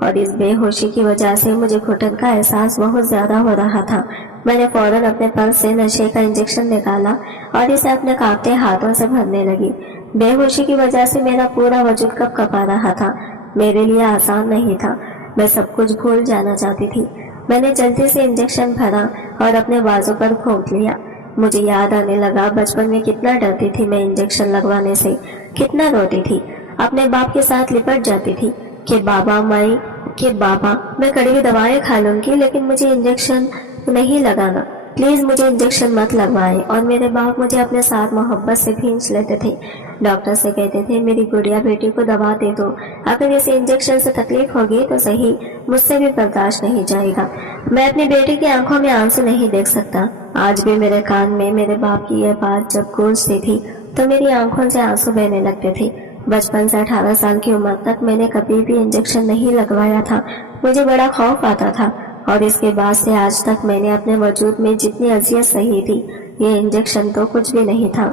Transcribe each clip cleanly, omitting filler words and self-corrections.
اور اس بے ہوشی کی وجہ سے مجھے گھٹن کا احساس بہت زیادہ ہو رہا تھا۔ میں نے فوراً اپنے پرس سے نشے کا انجیکشن نکالا اور اسے اپنے کانپتے ہاتھوں سے بھرنے لگی۔ بے ہوشی کی وجہ سے میرا پورا وجود کپ کپا رہا تھا۔ میرے لیے آسان نہیں تھا، میں سب کچھ بھول جانا چاہتی تھی۔ میں نے جلدی سے انجیکشن بھرا اور اپنے بازو پر پھونک لیا۔ مجھے یاد آنے لگا بچپن میں کتنا ڈرتی تھی میں انجیکشن لگوانے سے، کتنا روتی تھی، اپنے باپ کے ساتھ لپٹ جاتی تھی کہ بابا میں کڑوی دوائیں کھا لوں گی لیکن مجھے انجیکشن نہیں لگانا، پلیز مجھے انجیکشن مت لگوائیں۔ اور میرے باپ مجھے اپنے ساتھ محبت سے کھینچ لیتے تھے، ڈاکٹر سے کہتے تھے میری گڑیا بیٹی کو دوا دے دو، اگر اسے انجیکشن سے تکلیف ہوگی تو صحیح، مجھ سے بھی برداشت نہیں جائے گا۔ میں اپنی بیٹی کی آنکھوں میں آنسو نہیں دیکھ سکتا۔ آج بھی میرے کان میں میرے باپ کی یہ بات جب گونجتی تھی تو میری آنکھوں سے آنسو بہنے لگتے تھے۔ بچپن سے 18 سال کی عمر تک میں نے کبھی بھی انجیکشن نہیں لگوایا تھا، مجھے بڑا خوف آتا تھا، اور اس کے بعد سے آج تک میں نے اپنے وجود میں جتنی اذیت سہی تھی، یہ انجیکشن تو کچھ بھی نہیں تھا۔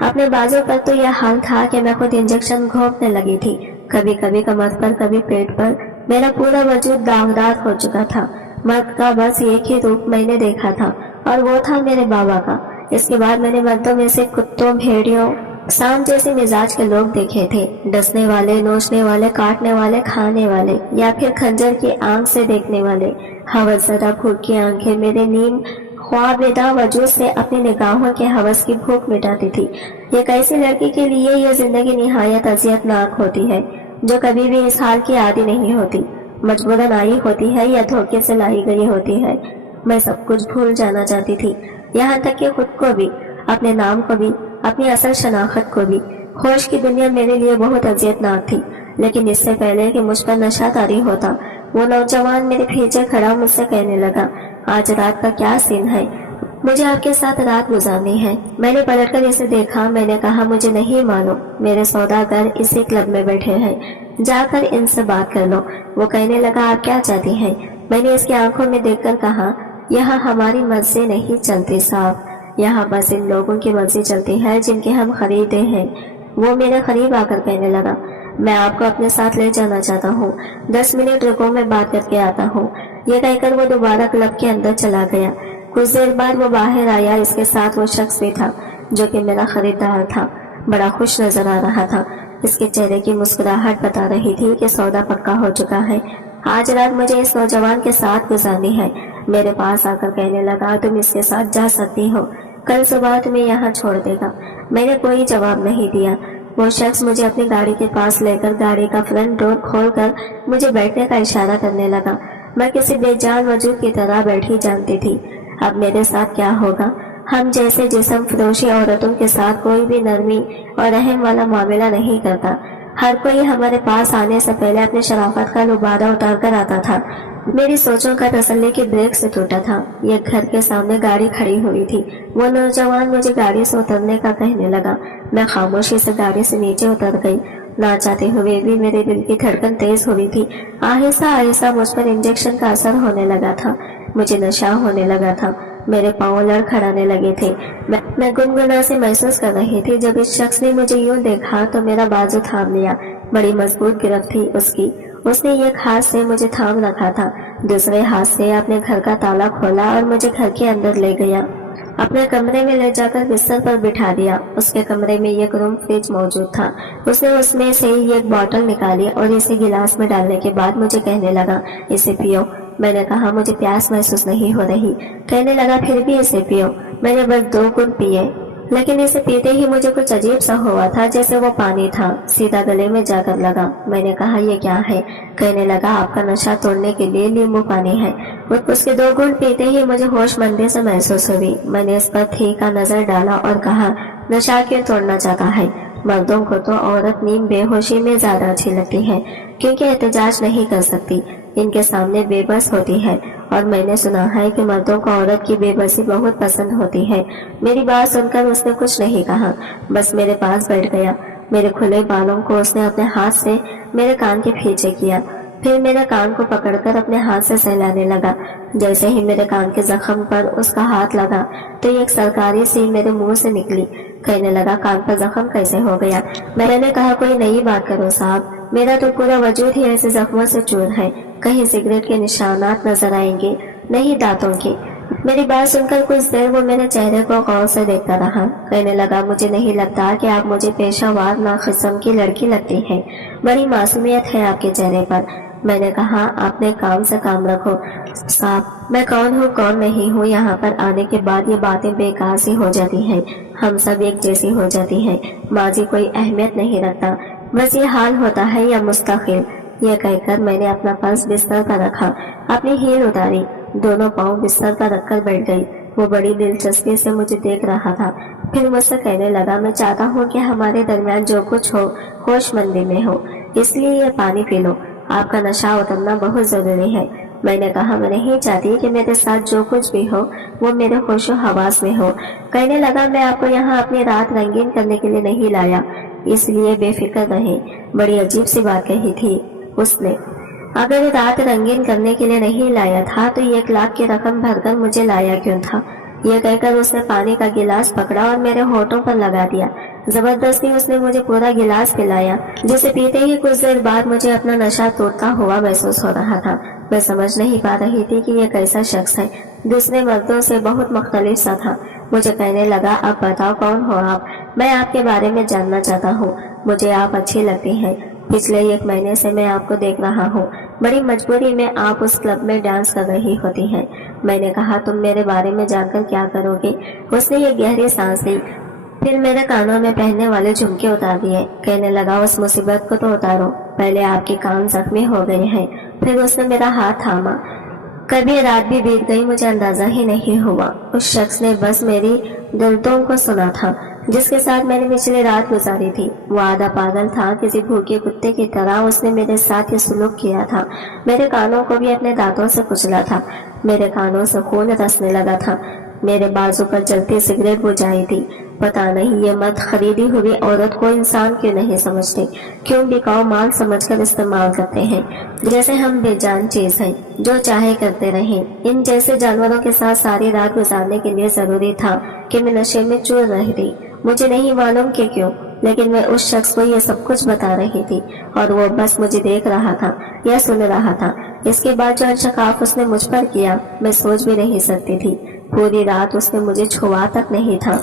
اپنے بازو پر تو یہ حال تھا کہ میں خود انجیکشن گھونپنے لگی تھی، کبھی کبھی کمر پر، کبھی پیٹ پر، میرا پورا وجود داغدار ہو چکا تھا۔ مرد کا بس ایک ہی روپ میں نے دیکھا تھا اور وہ تھا میرے بابا کا۔ اس کے بعد میں نے مردوں میں سے کتوں، بھیڑیوں، سانپ جیسے مزاج کے لوگ دیکھے تھے، ڈسنے والے، نوچنے والے، کاٹنے والے، کھانے والے، یا پھر خنجر کی آنکھ سے دیکھنے والے۔ ہوس زدہ بھوک کی آنکھیں میرے نیم خوابیدہ وجود سے اپنی نگاہوں کے ہوس کی بھوک مٹاتی تھی۔ ایک ایسی لڑکی کے لیے یہ زندگی نہایت اذیت ناک ہوتی ہے جو کبھی بھی اس حال کی عادی نہیں ہوتی، مجبوراً آئی ہوتی ہے یا دھوکے سے لائی گئی ہوتی ہے۔ میں سب کچھ بھول جانا چاہتی تھی، یہاں تک کہ خود کو بھی، اپنے نام کو بھی، اپنی اصل شناخت کو بھی۔ ہوش کی دنیا میرے لیے بہت اذیت ناک تھی، لیکن اس سے پہلے کہ مجھ پر نشہ طاری ہوتا، وہ نوجوان میرے پیچھے کھڑا مجھ سے کہنے لگا، آج رات کا کیا سین ہے؟ مجھے آپ کے ساتھ رات گزارنی ہے۔ میں نے پلٹ کر اسے دیکھا، میں نے کہا مجھے نہیں معلوم، میرے سوداگر اسی کلب میں بیٹھے ہیں، جا کر ان سے بات کر لو۔ وہ کہنے لگا، آپ کیا چاہتی ہیں؟ میں نے اس کی آنکھوں میں دیکھ کر کہا، یہاں ہماری مرضی نہیں چلتی صاحب، یہاں بس ان لوگوں کی مرضی چلتی ہے جن کے ہم خریدے ہیں۔ وہ میرے قریب آ کر کہنے لگا، میں آپ کو اپنے ساتھ لے جانا چاہتا ہوں، 10 منٹ رکو، میں بات کر کے آتا ہوں۔ یہ کہہ کر وہ دوبارہ کلب کے اندر چلا گیا۔ کچھ دیر بعد وہ باہر آیا، اس کے ساتھ وہ شخص بھی تھا جو کہ میرا خریدار تھا، بڑا خوش نظر آ رہا تھا۔ اس کے چہرے کی مسکراہٹ بتا رہی تھی کہ سودا پکا ہو چکا ہے، آج رات مجھے اس نوجوان کے ساتھ گزارنی ہے۔ میرے پاس آ کر کہنے لگا، تم اس کے ساتھ جا سکتی ہو، کل صبح تمہیں یہاں چھوڑ دے گا۔ میں نے کوئی جواب نہیں دیا۔ وہ شخص مجھے اپنی گاڑی کے پاس لے کر گاڑی کا فرنٹ ڈور کھول کر مجھے بیٹھنے کا اشارہ کرنے لگا۔ میں کسی بے جان وجود کی طرح بیٹھی جانتی تھی اب میرے ساتھ کیا ہوگا۔ ہم جیسے جسم فروشی عورتوں کے ساتھ کوئی بھی نرمی اور رحم والا معاملہ نہیں کرتا۔ ہر کوئی ہمارے پاس آنے سے پہلے اپنی شرافت کا لبادہ اتار کر آتا تھا۔ میری سوچوں کا تسلی کی بریک سے ٹوٹا تھا۔ یہ گھر کے سامنے گاڑی کھڑی ہوئی تھی۔ وہ نوجوان مجھے گاڑی سے اترنے کا کہنے لگا۔ میں خاموشی سے گاڑی سے نیچے اتر گئی۔ نہ چاہتے ہوئے بھی میرے دل کی دھڑکن تیز ہو رہی تھی۔ آہستہ آہستہ مجھ پر انجیکشن کا اثر ہونے لگا تھا، مجھے نشہ ہونے لگا تھا، میرے پاؤں لڑکھڑانے لگے تھے۔ میں گنگنا سے محسوس کر رہی تھی۔ جب اس شخص نے مجھے یوں دیکھا تو میرا بازو تھام لیا۔ بڑی مضبوط گرفت تھی اس کی۔ اس نے ایک ہاتھ سے مجھے تھام رکھا تھا، دوسرے ہاتھ سے اپنے گھر کا تالا کھولا اور مجھے گھر کے اندر لے گیا۔ اپنے کمرے میں لے جا کر بستر پر بٹھا دیا۔ اس کے کمرے میں ایک روم فریج موجود تھا۔ اس نے اس میں سے ایک بوتل نکالی اور اسے گلاس میں ڈالنے کے بعد مجھے کہنے لگا، اسے پیو۔ میں نے کہا، مجھے پیاس محسوس نہیں ہو رہی۔ کہنے لگا، پھر بھی اسے پیو۔ میں نے بس 2 گھونٹ پیے، لیکن اسے پیتے ہی مجھے کچھ عجیب سا ہوا تھا، جیسے وہ پانی تھا، سیدھا گلے میں جا کر لگا۔ میں نے کہا، یہ کیا ہے؟ کہنے لگا، آپ کا نشہ توڑنے کے لیے لیمو پانی ہے۔ اس کے 2 گھونٹ پیتے ہی مجھے ہوش مندی سے محسوس ہوئی۔ میں نے اس پر تھیکا نظر ڈالا اور کہا، نشہ کیوں توڑنا چاہتا ہے؟ مردوں کو تو عورت نیم بے ہوشی میں زیادہ اچھی لگتی ہے، کیونکہ احتجاج نہیں کر سکتی، ان کے سامنے بے بس ہوتی ہے، اور میں نے سنا ہے کہ مردوں کو عورت کی بے بسی بہت پسند ہوتی ہے۔ میری بات سن کر اس نے کچھ نہیں کہا، بس میرے پاس بیٹھ گیا۔ میرے کھلے بالوں کو اس نے اپنے ہاتھ سے میرے کان کے پیچھے کیا، پھر میرے کان کو پکڑ کر اپنے ہاتھ سے سہلانے لگا۔ جیسے ہی میرے کان کے زخم پر اس کا ہاتھ لگا تو ایک سرکاری سی میرے منہ سے نکلی۔ کہنے لگا، کان پر زخم کیسے ہو گیا؟ میں نے کہا، کوئی نئی بات کرو صاحب، میرا تو پورا وجود ہی ایسے زخموں سے چور ہے، کہیں سگریٹ کے نشانات نظر آئیں گے، نہیں دانتوں کے۔ میری بات سن کر کچھ دیر وہ میرے چہرے کو غور سے دیکھتا رہا۔ کہنے لگا مجھے نہیں لگتا کہ آپ مجھے پیشہ وار نا قسم کی لڑکی لگتی ہے، بڑی معصومیت ہے آپ کے چہرے پر۔ میں نے کہا اپنے کام سے کام رکھو صاحب، میں کون ہوں کون نہیں ہوں، یہاں پر آنے کے بعد یہ باتیں بیکار سی ہو جاتی ہیں، ہم سب ایک جیسی ہو جاتی ہیں، ماضی کوئی اہمیت نہیں رکھتا، بس یہ حال ہوتا ہے یا مستقل۔ یہ کہہ کر میں نے اپنا پرس بستر پر رکھا، اپنی ہیل اتاری، دونوں پاؤں بستر پر رکھ کر بیٹھ گئی۔ وہ بڑی دلچسپی سے مجھے دیکھ رہا تھا، پھر مجھ سے کہنے لگا میں چاہتا ہوں کہ ہمارے درمیان جو کچھ ہو ہوش مندی میں ہو، اس لیے یہ پانی پی لو، آپ کا نشہ اترنا بہت ضروری ہے۔ میں نے کہا میں نہیں چاہتی کہ میرے ساتھ جو کچھ بھی ہو وہ میرے ہوش و حواس میں ہو۔ کہنے لگا میں آپ کو یہاں اپنی رات رنگین کرنے کے لیے نہیں لایا، اس لیے بے فکر رہیں۔ بڑی عجیب سی بات کہی تھی اس نے، اگر رات رنگین کرنے کے لیے نہیں لایا تھا تو 1 لاکھ کی رقم بھر کر مجھے لایا کیوں تھا؟ یہ کہہ کر اس نے پانی کا گلاس پکڑا اور میرے ہونٹوں پر لگا دیا۔ زبردستی اس نے مجھے پورا گلاس پلایا، جسے پیتے ہی کچھ دیر بعد مجھے اپنا نشہ توڑتا ہوا محسوس ہو رہا تھا۔ میں سمجھ نہیں پا رہی تھی کہ یہ کیسا شخص ہے، دوسرے مردوں سے بہت مختلف سا تھا۔ مجھے کہنے لگا اب بتاؤ کون ہو آپ، میں آپ کے بارے میں جاننا چاہتا ہوں، مجھے آپ اچھی لگتی ہیں، پچھلے 1 مہینے سے میں آپ کو دیکھ رہا ہوں، بڑی مجبوری میں آپ اس کلب میں ڈانس کر رہی ہوتی ہیں۔ میں نے کہا تم میرے بارے میں جان کر کیا کرو گے؟ اس نے یہ گہری سانس لی، پھر میرے کانوں میں پہننے والے جھمکے اتار دیے۔ کہنے لگا اس مصیبت کو تو اتارو، پہلے آپ کے کان زخمی ہو گئے ہیں۔ پھر اس نے میرا ہاتھ تھاما، کبھی رات بھی بیت گئی مجھے اندازہ ہی نہیں ہوا۔ اس شخص نے بس میری دردوں کو سنا تھا جس کے ساتھ میں نے پچھلی رات گزاری تھی۔ وہ آدھا پاگل تھا، کسی بھوکے کتے کی طرح اس نے میرے ساتھ یہ سلوک کیا تھا۔ میرے کانوں کو بھی اپنے دانتوں سے کچلا تھا، میرے کانوں سے خون رسنے لگا تھا، میرے بازو پر جلتی سگریٹ بجھائی تھی۔ پتہ نہیں یہ مرد خریدی ہوئی عورت کو انسان کیوں نہیں سمجھتے، کیوں بکاؤ مال سمجھ کر استعمال کرتے ہیں، جیسے ہم بے جان چیز ہیں، جو چاہے کرتے رہیں۔ ان جیسے جانوروں کے ساتھ ساری رات گزارنے کے لیے ضروری تھا کہ میں نشے میں چور رہ رہی، مجھے نہیں معلوم کہ کیوں، لیکن میں اس شخص کو یہ سب کچھ بتا رہی تھی اور وہ بس مجھے دیکھ رہا تھا یا سن رہا تھا۔ اس کے بعد جو انشقاق اس نے مجھ پر کیا میں سوچ بھی نہیں سکتی تھی۔ پوری رات اس نے مجھے چھوا تک نہیں تھا،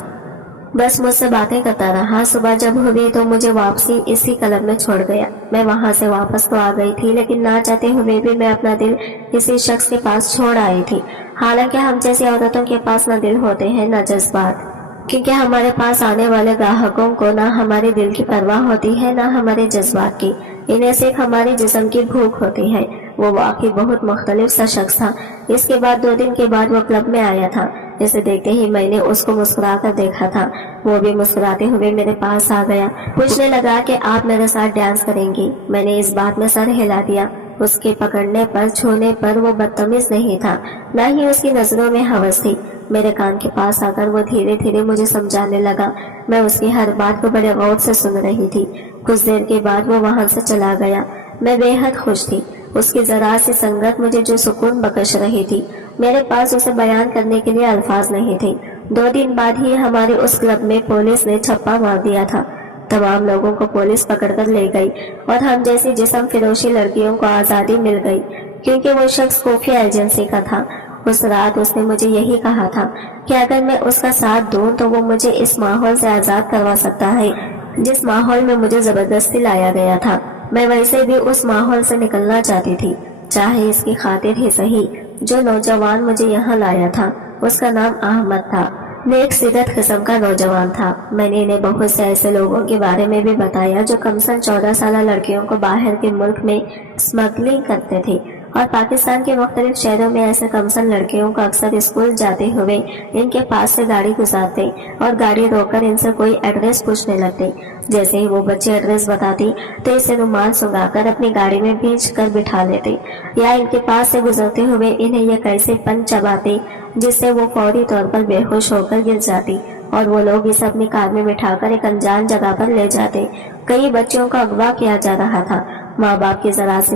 بس مجھ سے باتیں کرتا رہا۔ صبح جب ہوئی تو مجھے واپسی اسی کلب میں چھوڑ گیا۔ میں وہاں سے واپس تو آ گئی تھی، لیکن نہ چاہتے ہوئے بھی میں اپنا دل کسی شخص کے پاس چھوڑ آئی تھی۔ حالانکہ ہم جیسی عورتوں کے پاس نہ دل ہوتے ہیں نہ جذبات، کیونکہ ہمارے پاس آنے والے گاہکوں کو نہ ہمارے دل کی پرواہ ہوتی ہے نہ ہمارے جذبات کی، انہیں صرف ہمارے جسم کی بھوک ہوتی ہے۔ وہ واقعی بہت مختلف سا شخص تھا۔ اس کے بعد 2 دن کے بعد وہ کلب میں آیا تھا۔ اسے دیکھتے ہی میں نے اس کو مسکرا کر دیکھا تھا، وہ بھی مسکراتے ہوئے میرے پاس آ گیا، پوچھنے لگا کہ آپ میرے ساتھ ڈانس کریں گی؟ میں نے اس بات میں سر ہلا دیا۔ اس کے پکڑنے پر چھونے پر وہ بدتمیز نہیں تھا، نہ ہی اس کی نظروں میں ہوس تھی۔ میرے کان کے پاس آ کر وہ دھیرے دھیرے مجھے سمجھانے لگا۔ میں اس کی ہر بات کو بڑے غور سے سن رہی تھی۔ کچھ دیر کے بعد وہ وہاں سے چلا گیا۔ میں بے حد خوش تھی۔ اس کی ذرا سی سنگت مجھے جو سکون بخش رہی تھی، میرے پاس اسے بیان کرنے کے لیے الفاظ نہیں تھے۔ 2 دن بعد ہی ہمارے اس کلب میں پولیس نے چھپا مار دیا تھا۔ تمام لوگوں کو پولیس پکڑ کر لے گئی اور ہم جیسی جسم فروشی لڑکیوں کو آزادی مل گئی، کیونکہ وہ شخص خفیہ ایجنسی کا تھا۔ اس رات اس نے مجھے یہی کہا تھا کہ اگر میں اس کا ساتھ دوں تو وہ مجھے اس ماحول سے آزاد کروا سکتا ہے جس ماحول میں مجھے زبردستی لایا گیا تھا۔ میں ویسے بھی اس ماحول سے نکلنا چاہتی تھی، چاہے اس کی خاطر ہی صحیح۔ جو نوجوان مجھے یہاں لایا تھا اس کا نام احمد تھا، نیک سیرت قسم کا نوجوان تھا۔ میں نے انہیں بہت سے ایسے لوگوں کے بارے میں بھی بتایا جو کم سن 14 سالہ لڑکیوں کو باہر کے ملک میں اسمگلنگ کرتے تھے، اور پاکستان کے مختلف شہروں میں ایسے کم سن لڑکیوں کو اکثر اسکول جاتے ہوئے ان کے پاس سے گاڑی گزارتے اور گاڑی روک کر ان سے کوئی ایڈریس پوچھنے لگتے۔ جیسے ہی وہ بچے ایڈریس بتاتی تو اسے رومال سنگا کر اپنی گاڑی میں بھیج کر بٹھا لیتے، یا ان کے پاس سے گزرتے ہوئے انہیں یہ کیسے پن چباتے جس سے وہ فوری طور پر بے ہوش ہو کر گر جاتی، اور وہ لوگ اسے اپنی کار میں بٹھا کر ایک انجان جگہ پر لے جاتے۔ کئی بچوں کا اغوا کیا جا رہا تھا۔ ماں باپ کی ذرا سی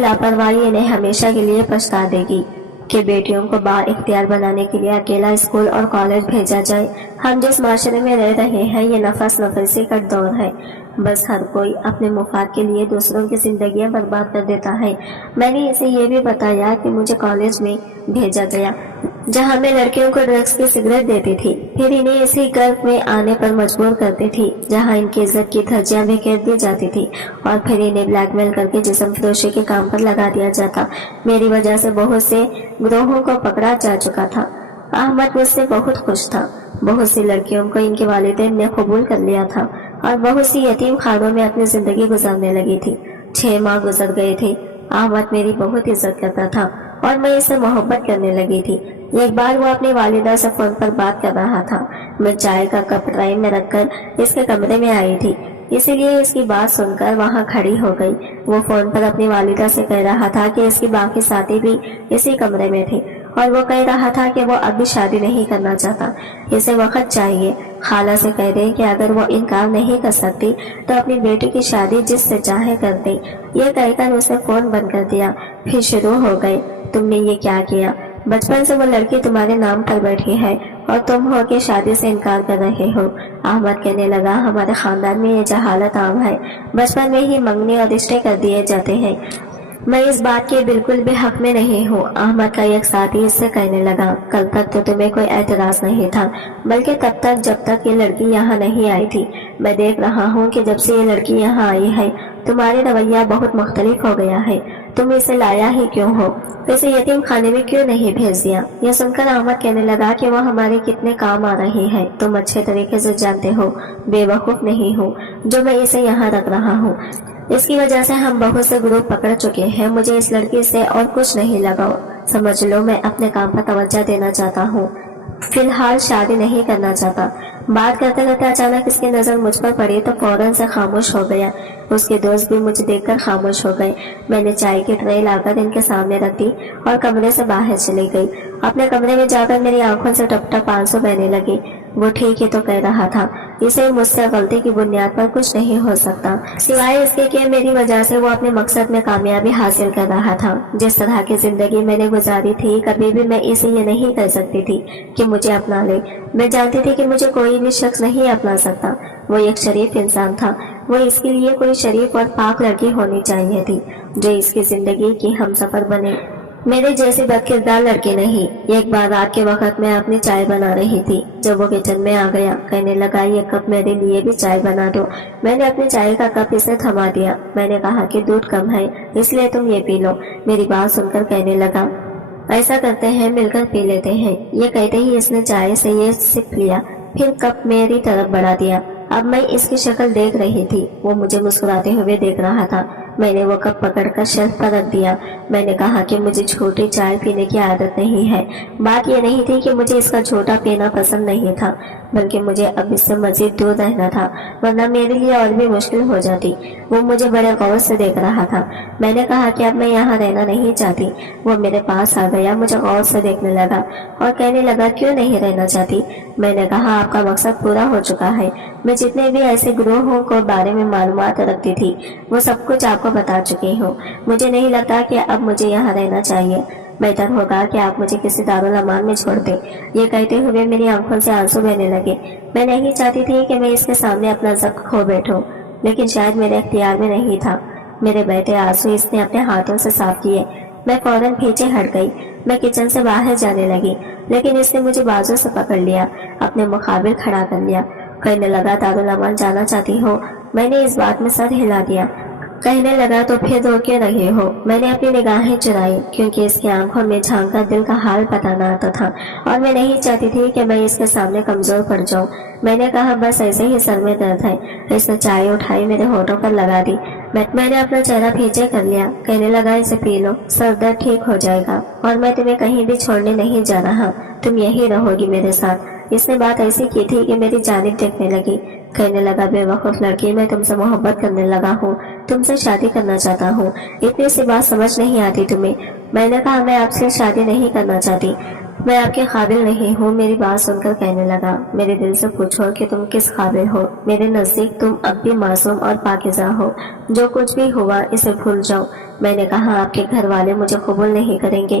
لاپرواہی انہیں ہمیشہ کے لیے پچھتا دے گی۔ کہ بیٹیوں کو با اختیار بنانے کے لیے اکیلا اسکول اور کالج بھیجا جائے۔ ہم جس معاشرے میں رہ رہے ہیں یہ نفس نفسی کا دور ہے، بس ہر کوئی اپنے مفاد کے لیے دوسروں کی زندگیاں برباد کر دیتا ہے۔ میں نے اسے یہ بھی بتایا کہ مجھے کالج میں بھیجا گیا جہاں میں لڑکیوں کو ڈرگس کی سگریٹ دیتی تھی، پھر انہیں اسی گرو میں آنے پر مجبور کرتی تھی جہاں ان کی عزت کی دھجیاں بکھیر دی جاتی تھی، اور پھر انہیں بلیک میل کر کے جسم فروشی کے کام پر لگا دیا جاتا۔ میری وجہ سے بہت سے گروہوں کو پکڑا جا چکا تھا۔ احمد مجھ سے بہت خوش تھا۔ بہت سی لڑکیوں کو ان کے والدین نے قبول کر لیا تھا اور بہت سی یتیم خانوں میں اپنی زندگی گزارنے لگی تھی۔ 6 ماہ گزر گئے تھے۔ احمد میری بہت عزت کرتا تھا اور میں اس سے محبت کرنے لگی تھی۔ ایک بار وہ اپنی والدہ سے فون پر بات کر رہا تھا۔ میں چائے کا کپ ٹرائی میں رکھ کر اس کے کمرے میں آئی تھی، اسی لیے اس کی بات سن کر وہاں کھڑی ہو گئی۔ وہ فون پر اپنی والدہ سے کہہ رہا تھا کہ اس کی باقی ساتھی بھی اسی کمرے میں تھے، اور وہ کہہ رہا تھا کہ وہ ابھی شادی نہیں کرنا چاہتا، اسے وقت چاہیے۔ خالہ سے کہہ دے کہ اگر وہ انکار نہیں کر سکتی تو اپنی بیٹی کی شادی جس سے چاہے کر دے۔ یہ کہہ کر اسے فون بند کر دیا۔ پھر شروع ہو گئے، تم نے یہ کیا کیا؟ بچپن سے وہ لڑکی تمہارے نام پر بیٹھی ہے اور تم ہو کے شادی سے انکار کر رہے ہو۔ احمد کہنے لگا، ہمارے خاندان میں یہ جہالت عام ہے، بچپن میں ہی منگنی اور رشتے کر دیے جاتے ہیں۔ میں اس بات کے بالکل بھی حق میں نہیں ہوں۔ احمد کا ایک ساتھی اس سے کہنے لگا، کل تک تو تمہیں کوئی اعتراض نہیں تھا، بلکہ تب تک جب تک یہ لڑکی یہاں نہیں آئی تھی۔ میں دیکھ رہا ہوں کہ جب سے یہ لڑکی یہاں آئی ہے تمہارے رویہ بہت مختلف ہو گیا ہے۔ تم اسے لایا ہی کیوں ہو؟ اسے یتیم خانے میں کیوں نہیں بھیج دیا؟ یہ سن کر احمد کہنے لگا کہ وہ ہمارے کتنے کام آ رہی ہے، تم اچھے طریقے سے جانتے ہو، بے وقوف نہیں ہوں جو میں اسے یہاں رکھ رہا ہوں۔ اس کی وجہ سے ہم بہت سے گروپ پکڑ چکے ہیں۔ مجھے اس لڑکی سے اور کچھ نہیں لگا، سمجھ لو میں اپنے کام پر توجہ دینا چاہتا ہوں، فی الحال شادی نہیں کرنا چاہتا۔ بات کرتے کرتے اچانک اس کی نظر مجھ پر پڑی تو فوراً سے خاموش ہو گیا۔ اس کے دوست بھی مجھے دیکھ کر خاموش ہو گئے۔ میں نے چائے کی ٹرے لا کر ان کے سامنے رکھ دی اور کمرے سے باہر چلی گئی۔ اپنے کمرے میں جا کر میری آنکھوں سے ٹپ ٹپ آنسو بہنے لگے۔ وہ ٹھیک ہی تو کہہ رہا تھا، اسے مجھ سے غلطی کی بنیاد پر کچھ نہیں ہو سکتا، سوائے اس کے کہ میری وجہ سے وہ اپنے مقصد میں کامیابی حاصل کر رہا تھا۔ جس طرح کی زندگی میں نے گزاری تھی، کبھی بھی میں اسے یہ نہیں کہہ سکتی تھی کہ مجھے اپنا لے۔ میں جانتی تھی کہ مجھے کوئی بھی شخص نہیں اپنا سکتا۔ وہ ایک شریف انسان تھا، وہ اس کے لیے کوئی شریف اور پاک لڑکی ہونی چاہیے تھی جو اس کی زندگی کی ہمسفر بنے، میرے جیسی بد کردار لڑکی نہیں۔ ایک بار رات کے وقت میں اپنی چائے بنا رہی تھی جب وہ کچن میں آ گیا، کہنے لگا، یہ کپ میرے لیے بھی چائے بنا دو۔ میں نے اپنی چائے کا کپ اسے تھما دیا۔ میں نے کہا کہ دودھ کم ہے اس لیے تم یہ پی لو۔ میری بات سن کر کہنے لگا، ایسا کرتے ہیں مل کر پی لیتے ہیں۔ یہ کہتے ہی اس نے چائے سے یہ سپ لیا، پھر کپ میری طرف بڑھا دیا۔ اب میں اس کی شکل دیکھ رہی تھی، وہ مجھے مسکراتے ہوئے دیکھ رہا تھا۔ میں نے وہ کپ پکڑ کر شیلف پر رکھ دیا۔ میں نے کہا کہ مجھے چھوٹی چائے پینے کی عادت نہیں ہے۔ بات یہ نہیں تھی کہ مجھے اس کا چھوٹا پینا پسند نہیں تھا، بلکہ مجھے اب اس سے مزید دور رہنا تھا، ورنہ میرے لیے اور بھی مشکل ہو جاتی۔ وہ مجھے بڑے غور سے دیکھ رہا تھا۔ میں نے کہا کہ اب میں یہاں رہنا نہیں چاہتی۔ وہ میرے پاس آ گیا، مجھے غور سے دیکھنے لگا اور کہنے لگا، کیوں نہیں رہنا چاہتی؟ میں نے کہا، آپ کا مقصد پورا ہو چکا ہے۔ میں جتنے بھی ایسے گروہوں کو بارے میں معلومات رکھتی تھی وہ سب کچھ آپ کو بتا چکی ہوں۔ مجھے نہیں لگتا کہ اب مجھے یہاں رہنا چاہیے، بہتر ہوگا کہ آپ مجھے کسی دارالامان میں چھوڑ دیں۔ یہ کہتے ہوئے میری آنکھوں سے آنسو بہنے لگے۔ میں نہیں چاہتی تھی کہ میں اس کے سامنے اپنا ضبط کھو بیٹھوں، لیکن شاید میرے اختیار میں نہیں تھا۔ میرے بہتے آنسو اس نے اپنے ہاتھوں سے صاف کیے۔ میں فوراً پیچھے ہٹ گئی۔ میں کچن سے باہر جانے لگی، لیکن اس نے مجھے بازو سے پکڑ لیا، اپنے مقابل کھڑا کر لیا۔ کہنے لگا، دارالامان جانا چاہتی ہو؟ میں نے اس بات میں سر ہلا دیا۔ کہنے لگا، تو پھر رو کیوں رہے ہو؟ میں نے اپنی نگاہیں چرائی، کیونکہ اس کی آنکھوں میں جھانک کر دل کا حال بتانا آتا تھا، اور میں نہیں چاہتی تھی کہ میں اس کے سامنے کمزور پڑ جاؤں۔ میں نے کہا، بس ایسے ہی سر میں درد ہے۔ اس نے چائے اٹھائی، میرے ہونٹوں پر لگا دی۔ میں نے اپنا چہرہ پیچھے کر لیا۔ کہنے لگا، اسے پی لو، سر درد ٹھیک ہو جائے گا، اور میں تمہیں کہیں بھی چھوڑنے نہیں جا رہا، تم یہی رہو گی میرے ساتھ۔ اس نے بات ایسی کی تھی کہ میری جانب دیکھنے لگی۔ کہنے لگا، بے وقوف لڑکی، میں تم سے محبت کرنے لگا ہوں، تم سے شادی کرنا چاہتا ہوں، اتنی سی بات سمجھ نہیں آتی تمہیں؟ میں نے کہا، میں آپ سے شادی نہیں کرنا چاہتی، میں آپ کے قابل نہیں ہوں۔ میری بات سن کر کہنے لگا، میرے دل سے پوچھو کہ تم کس قابل ہو؟ میرے نزدیک تم اب بھی معصوم اور پاکیزہ ہو، جو کچھ بھی ہوا اسے بھول جاؤ۔ میں نے کہا، آپ کے گھر والے مجھے قبول نہیں کریں گے،